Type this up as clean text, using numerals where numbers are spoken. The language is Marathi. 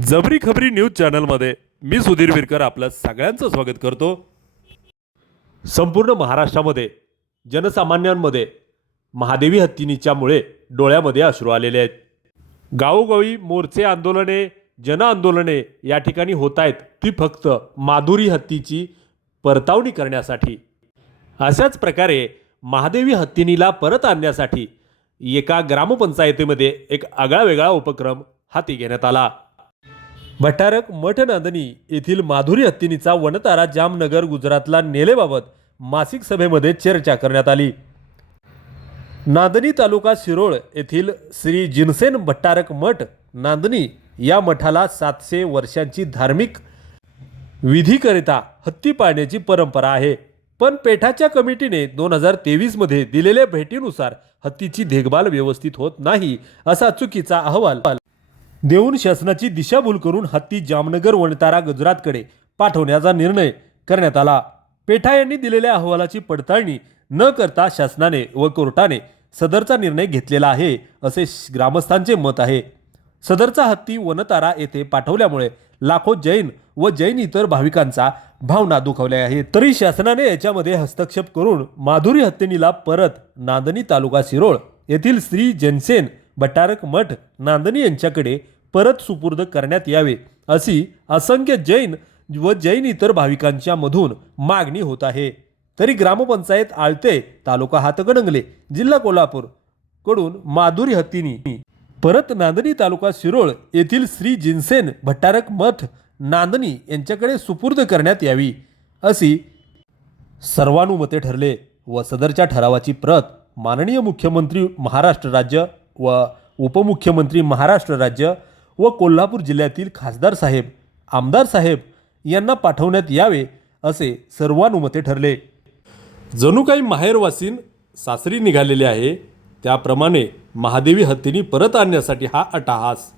जबरी खबरी न्यूज चॅनलमध्ये मी सुधीर विरकर आपलं सगळ्यांचं स्वागत करतो। संपूर्ण महाराष्ट्रामध्ये जनसामान्यांमध्ये महादेवी हत्तीनीच्यामुळे डोळ्यामध्ये अश्रू आलेले आहेत। गावोगावी मोर्चे, आंदोलने, जन आंदोलने या ठिकाणी होत आहेत, ती फक्त माधुरी हत्तीची परतावणी करण्यासाठी। अशाच प्रकारे महादेवी हत्तीनीला परत आणण्यासाठी एका ग्रामपंचायतीमध्ये एक आगळावेगळा उपक्रम हाती घेण्यात आला। भट्टारक मठ नांदणी येथील माधुरी हत्तीनीचा वनतारा जामनगर गुजरातला नेलेबाबत मासिक सभेमध्ये चर्चा करण्यात आली। नांदणी तालुका शिरोळ येथील श्री जिनसेन भट्टारक मठ नांदणी या मठाला 700 वर्षांची धार्मिक विधीकरिता हत्ती पाळण्याची परंपरा आहे, पण पेठाच्या कमिटीने 2023 मध्ये दिलेल्या भेटीनुसार हत्तीची देखभाल व्यवस्थित होत नाही असा चुकीचा अहवाल देऊन शासनाची दिशाभूल करून हत्ती जामनगर वनतारा गुजरातकडे पाठवण्याचा निर्णय करण्यात आला। पेठा यांनी दिलेल्या अहवालाची पडताळणी न करता शासनाने व कोर्टाने सदरचा निर्णय घेतलेला आहे असे ग्रामस्थांचे मत आहे। सदरचा हत्ती वनतारा येथे पाठवल्यामुळे लाखो जैन व जैन इतर भाविकांचा भावना दुखावल्या आहेत, तरी शासनाने याच्यामध्ये हस्तक्षेप करून माधुरी हत्तीनीला परत नांदणी तालुका शिरोळ येथील श्री जिनसेन भट्टारक मठ नांदणी यांच्याकडे परत सुपूर्द करण्यात यावे अशी असंख्य जैन व जैन इतर भाविकांच्या मधून मागणी होत आहे। तरी ग्रामपंचायत आळते, तालुका हातकणंगले, जिल्हा कोल्हापूर कडून माधुरी हत्तीनी परत नांदणी तालुका शिरोळ येथील श्री जिनसेन भट्टारक मठ नांदणी यांच्याकडे सुपूर्द करण्यात यावी अशी सर्वानुमते ठरले व सदरच्या ठरावाची प्रत माननीय मुख्यमंत्री महाराष्ट्र राज्य व उपमुख्यमंत्री महाराष्ट्र राज्य व कोल्हापूर जिल्ह्यातील खासदार साहेब, आमदार साहेब यांना पाठवण्यात यावे असे सर्वानुमते ठरले। जणू काही माहेरवासीन सासरी निघालेले आहे, त्याप्रमाणे महादेवी हत्तीनी परत आणण्यासाठी हा अट्टहास